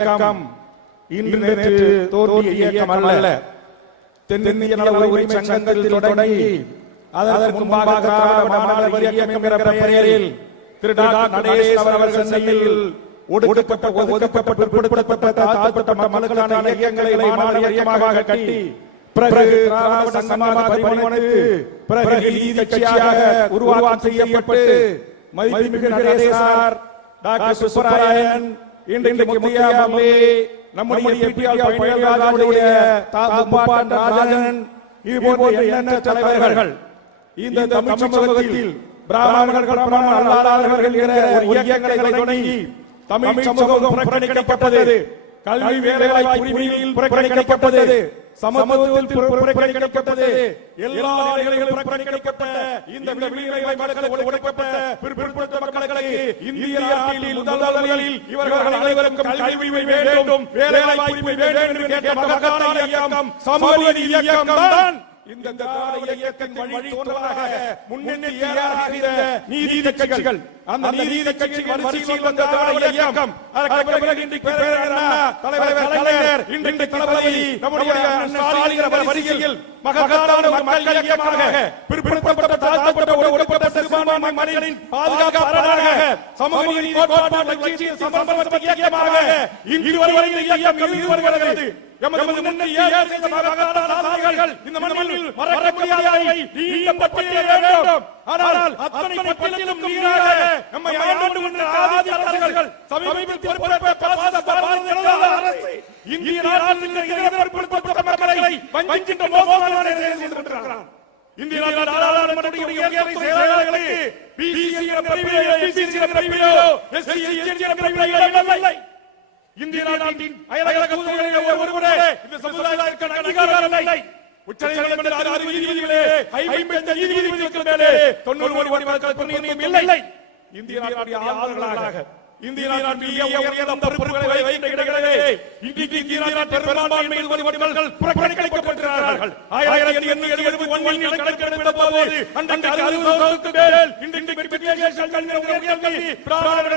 இயக்கம் இன்று நேற்று தோன்றிய இயக்கம் அல்ல. தென்னிந்திய நல உரிமை சங்கத்தில் தொடங்கி அதற்கு முன்பாக திராவிட இயக்கம் என்கிற பெயரில் திரு டாக்டர் நடேசன் அவர்கள் சென்னையில் ஒடுக்கப்பட்ட ஒதுக்கப்பட்ட பிற்படுத்தப்பட்ட தாழ்த்தப்பட்ட மக்களுக்கான இயக்கங்களை மாணவர் இயக்கமாக கட்டி பிறகு திராவிட சங்கமாக பரிமாணித்து பிறகு நீதி கட்சியாக உருவாக்கம் செய்யப்பட்டு மதிப்புமிகு நடேசார் டாக்டர் சுப்பராயன் இன்றைக்கு முத்தியா மல்லி நம்முடைய பிடிஆர் பயல்ராஜனுடைய தாப்பான் ராஜன் இது போன்ற எண்ணற்ற தலைவர்கள். இந்த தமிழ் சமூகத்தில் பிராமணர்கள் பிராமண அல்லாதவர்கள் இயக்கங்களை தொடங்கி தமிழ் சமூகம் புறக்கணிக்கப்பட்டது. கல்வி வேலைவாய்ப்பு உரிமையில் புறக்கணிக்கப்பட்டது. சமத்துவத்தில் புறக்கணிக்கப்பட்டது. எல்லா நிலைகளிலும் புறக்கணிக்கப்பட்ட இந்த விடுதலை மக்களுக்கு ஒடுக்கப்பட்ட பிற்படுத்த மக்களை இந்திய நாட்டில் முதல் முதலில் இவர்கள் அனைவருக்கும் கல்வி வேண்டும் வேலைவாய்ப்பு வேண்டும் என்று கேட்ட மகத்தான இயக்கம் சமூக இயக்கம் தான். இந்த திராவிட இயக்கத்தின் வழி தோன்றலாக நீதி கட்சிகள். அந்த நீதி கட்சிகள் வரிசையில் வந்த திராவிட இயக்கம். தலைவர் கலைஞர் இன்றைக்கு தளபதி நம்முடைய ஸ்டாலின் வரிசையில் மகத்தான ஒரு மக்கள் இயக்கமாக பிற்படுத்தப்பட்ட தாழ்த்தப்பட்ட ஒடுக்கப்பட்ட சிறுபான்மை மனிதனின் பாதுகாப்பாளராக சமூக நீதி கோட்பாட்டு லட்சிய இயக்கமாக இன்று வரை இந்த இயக்கம் இருந்து வருகிறது. எமது முன்னணி ஏழை செய்த இந்த மண்ணில் மறக்க முடியாதவை நீண்ட வேண்டும். ஆனால் அத்தனை மீறாக நம்மை ஆண்டு கொண்ட ஆதி அரசுகள் சமீபத்தில் அரசு இந்திய நாட்டில் மக்களை வஞ்சிக்கின்ற மோசமான செய்து இந்திய நாடாளுமன்றத்துடைய நாட்டின் அயலக ஒருவரே இந்த சமுதாயத்திற்கு அங்கீகாரம் இல்லை. உச்சநீதிமன்ற அறுபது நீதிபதிகளே ஐம்பத்தி நீதிபதிகளுக்கு மேலே தொண்ணூறு கோடி மக்கள் இல்லை. இந்திய நாட்டுடைய ஆளுநர்களாக இந்திய நாட்டில் உயர்ந்த பொறுப்புகளை வைத்த இடங்களிலே இன்றைக்கு இந்திய நாட்டின் பெரும்பான்மையில் ஒரு மக்கள் புறக்கணிக்கப்பட்டிருக்கிறார்கள். ஆயிரத்தி எண்ணூத்தி எழுபத்தி ஒன்னில் கணக்கெடுப்பிட போது அன்றைக்கு அறுபது சதவீதத்துக்கு மேல் இன்றைக்கு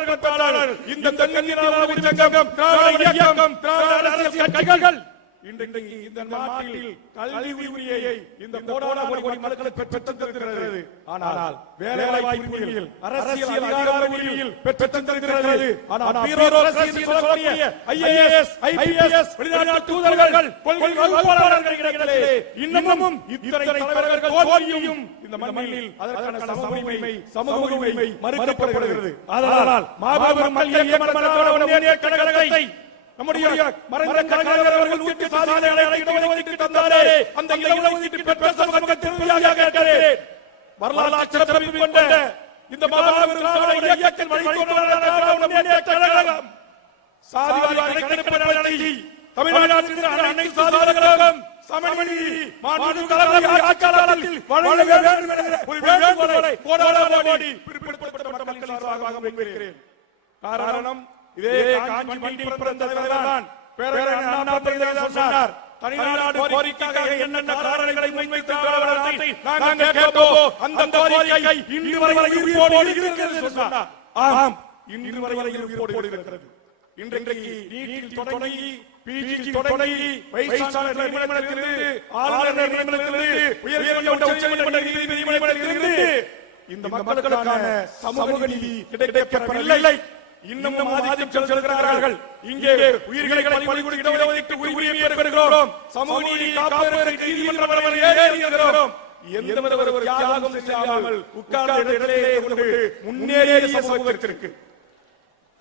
பெற்றார்கள். இந்த சங்கம் திராவிட இயக்கம் திராவிட அரசியல் கட்சிகள். இன்றைக்கு இந்த நாட்டில் கல்வி உரிமையை இந்த கோடான கோடி மக்களுக்கு பெற்றுத் தந்திருக்கிறது. ஆனால் வேலை வாய்ப்பு அரசியல் அதிகார உரிமையில் பெற்றுத் தந்திருக்கிறது. ஆனால் பியூரோக்ரசி சொல்லக்கூடிய ஐஏஎஸ் ஐபிஎஸ் வெளிநாட்டு தூதர்கள் கொள்கை வகுப்பாளர்கள் கிடைக்கலே இன்னமும் இத்தனை தலைவர்கள் தோல்வியும் இந்த மண்ணில் அதற்கான சமூக உரிமை சமூக உரிமை மறுக்கப்படுகிறது. அதனால் மாபெரும் மக்கள் இயக்கமான கழகத்தை நம்முடைய மறைந்த கலைஞர் அவர்கள் நூற்றி சாதனைகளை இடஒதுக்கீட்டு தந்தாரே அந்த இடஒதுக்கீட்டு பெற்ற சமூகத்தில் உறுதியாக இருக்கிறேன். வரலாற்று சிறப்பு கொண்ட இந்த மாபெரும் திராவிட இயக்கத்தின் வழிகொண்டு திராவிட முன்னேற்ற கழகம். சாதிவாரி கணக்கெடுப்பு நடத்தி தமிழ்நாட்டில் அனைத்து சாதிவாரிகளும் சமநீதி மாண்புமிகு கலைஞர் ஆட்சியாளரில் வழங்க வேண்டும் என்கிற ஒரு வேண்டுகோளை கோடான கோடி பிற்படுத்தப்பட்ட மக்களின் சார்பாக வைக்கிறேன். காரணம் இதே காஞ்சி மண்ணில் பிறந்த தலைவர்தான் பேரறிஞர் அண்ணா சொன்னார். தனிநாடு கோரிக்கைக்காக என்னென்ன காரணங்களை முன்வைத்து திராவிட நாட்டை நாங்கள் கேட்டோம் அந்த கோரிக்கை இன்று வரை உயிரோடு இருக்கிறது சொன்னார். ஆம். இன்று வரை உயிரோடு இருக்கிறது. இன்றைக்கு நீட்டில் தொடங்கி பிஜியில் தொடங்கி வைசாளர் நியமனத்திலிருந்து ஆளுநர் நியமனத்திலிருந்து உயர்நீதிமன்ற உச்சநீதிமன்ற நீதிபதி நியமனத்திலிருந்து இந்த மக்களுக்கான சமூக நீதி கிடைக்கப்பெறவில்லை. இன்னும் ஆதிக்கம் செலுத்துகிறார்கள். இங்கே உயிர்களை பலி கொடுத்து இடஒதுக்கீட்டு உரிமையை பெறுகிறோம். சமூக நீதி காப்பதற்கு நீதிமன்ற வரவர் ஏறியிருக்கிறோம் எந்த ஒரு தியாகம் செய்யாமல் உட்கார்ந்த இடத்திலே கொண்டு முன்னேறிய சமூகத்திற்கு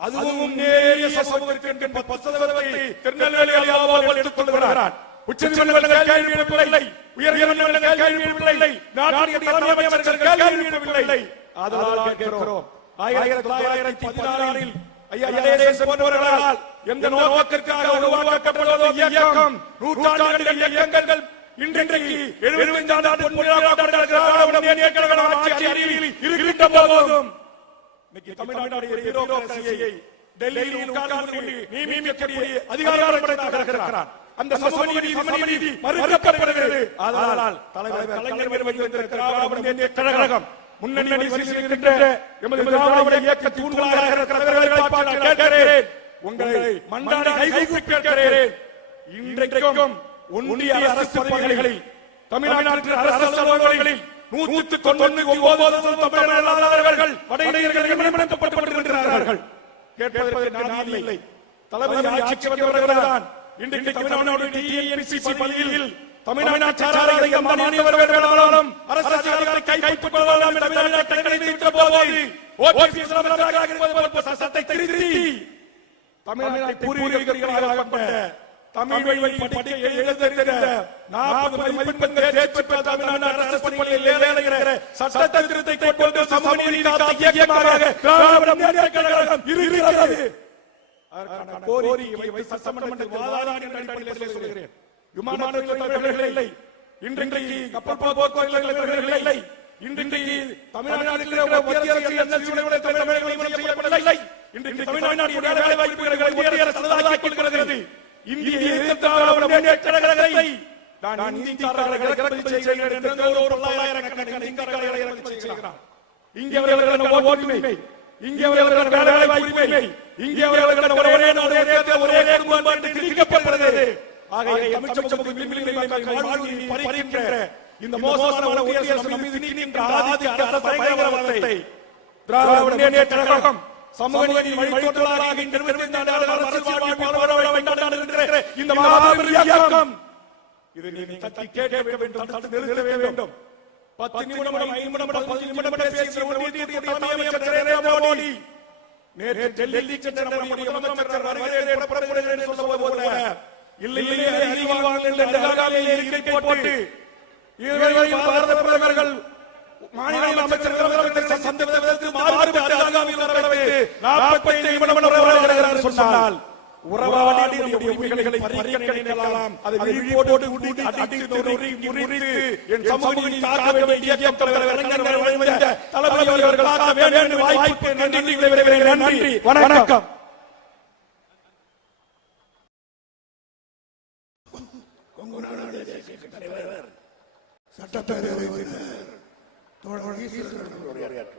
அதுவும் முன்னேறிய சமூகத்திற்கு பத்து சதவீதத்தை திருநெல்வேலி அல்லாமல் எடுத்துக் கொள்கிறார். உச்சநீதிமன்றங்கள் கேள்வி எழுப்பவில்லை உயர்நீதிமன்றங்கள் கேள்வி எழுப்பவில்லை நாட்டிய தலைமை அமைச்சர் கேள்வி எழுப்பவில்லை அதனால் கேட்கிறோம். ஆயிரத்தி தொள்ளாயிரத்தி பதினாறில் போன்றவர்களால் எந்த நோக்கத்திற்காக உருவாக்கப்படுவதோ இயக்கம் நூற்றாண்டுகள் இயக்கங்கள் இன்றைக்கு எழுபத்தி ஆண்டு திராவிட முன்னேற்ற கழக ஆட்சி அறிவில் இருக்கின்ற போதும். இன்னைக்கு தமிழ்நாடு பியூரோக்ரசியை டெல்லியில் உட்கார்ந்து நியமிக்கக்கூடிய அதிகாரம் அந்த சமூக நீதி சமநீதி மறுக்கப்படுகிறது. அதனால் தலைவர் கலைஞர் வைத்திருக்கிற திராவிட கழகம். முன்னணி வரிசையில் இருக்கின்ற எமது திராவிட இயக்க தூண்களாக இருக்கிற தலைவர்களை பார்த்து நான் கேட்கிறேன். உங்களை மண்டாடி கைகூப்பி கேட்கிறேன். இன்றைக்கும் ஒன்றிய அரசு பதவிகளில் தமிழ்நாட்டின் அரசு அலுவலகங்களில் நூற்றுக்கு தொண்ணூத்தி ஒன்பது சதவீதம் தமிழ் அல்லாதவர்கள் வட நியமிக்கப்பட்டிருக்கிறார்கள் கேட்பதற்கு நான் இல்லை. தளபதி ஆட்சிக்கு வந்தவர்கள்தான். இன்றைக்கு தமிழ்நாடு டிஎன்பிசி பள்ளியில் தமிழ்நாட்டு தமிழ்நாட்டை பூர்வீகர்களாகப்பட்ட தமிழ் படிக்க எழுத தெரிந்த நாற்பது மதிப்பெண்கள் தேர்ச்சி பெற்ற தமிழ்நாடு அரசு பள்ளியில் ஏழைகிற சட்ட திருத்தத்தை கொண்டு சமூக நீதி காத்த இயக்கமாக திராவிட முன்னேற்ற கழகம் இருக்கிறது. அதற்கான கோரிக்கையை வைத்து சட்டமன்றத்தில் வாதாடி என்ற அடிப்படையில் சொல்கிறேன் விமான நிலையங்கள் இல்லை. இன்றைக்கு கப்பல் போக்குவரத்து இல்லை. இன்றைக்கு தமிழ்நாட்டில் மத்திய அரசு நியமனம் செய்யப்படவில்லை இன்றைக்கு தமிழ்நாட்டில் வேலை வாய்ப்புகளை மத்திய அரசு தந்ததாக்கிக் கொள்கிறது. இந்திய திராவிட முன்னேற்ற கழகத்தை நான் இந்திக்காரர்களை இறக்குமதி செய்கிறேன் என்று ஒரு பல்லாயிரக்கணக்கான இந்திக்காரர்களை இறக்குமதி செய்கிறான் இங்கே அவர்களுக்கு ஓட்டுமை இங்கே அவர்களுக்கு வேலை வாய்ப்புமை இங்கே ஒரே ஒரே ஒரே குடும்பம் திணிக்கப்படுகிறது. ஆகவே தமிழ் சமூகத்தின் விண்வெளி பறிக்கின்ற இந்த மோசமான நம் மீது திணிக்கின்ற ஆதி அரச பயங்கரவாதத்தை திராவிட முன்னேற்ற கழகம் சமூக நீதி வழித்தோன்றலாக இன்று இருபத்தி நான்கு அரசியல் வாழ்வில் போராட வேண்டாடுகின்ற இந்த மாபெரும் இயக்கம். இது நீ தட்டி கேட்க வேண்டும் தடுத்து நிறுத்த வேண்டும். பத்து நிமிடம் ஐந்து நிமிடம் பதினைந்து நிமிடம் பேசிய ஒன்றிய தலைமை அமைச்சர் நரேந்திர மோடி. நேற்று டெல்லி சென்ற நம்முடைய முதலமைச்சர் வருகிறேன் புறப்படுகிறேன் என்று சொல்வது போல. இல்லை இல்லை அறிவாளர்கள் போட்டு. இதுவரை பாரத பிரதமர்கள் மாநில அமைச்சர்கள் சந்தித்த விதத்தில் மாறுபட்டு அருகாமையில் வரவைத்து நாற்பத்தி நிமிடம் சொன்னால் உறவாடி உரிமைகளை பறிக்க நினைக்கலாம் அதை விழிப்போடு கூட்டி அடித்து முறித்து என் சமூக நீதி காக்க வேண்டிய தலைவர் அவர்கள் காக்க வேண்டும் வாய்ப்பு நன்றி நன்றி வணக்கம். ஈஸ்வரன் அவர்கள் അറിയാട്ടോ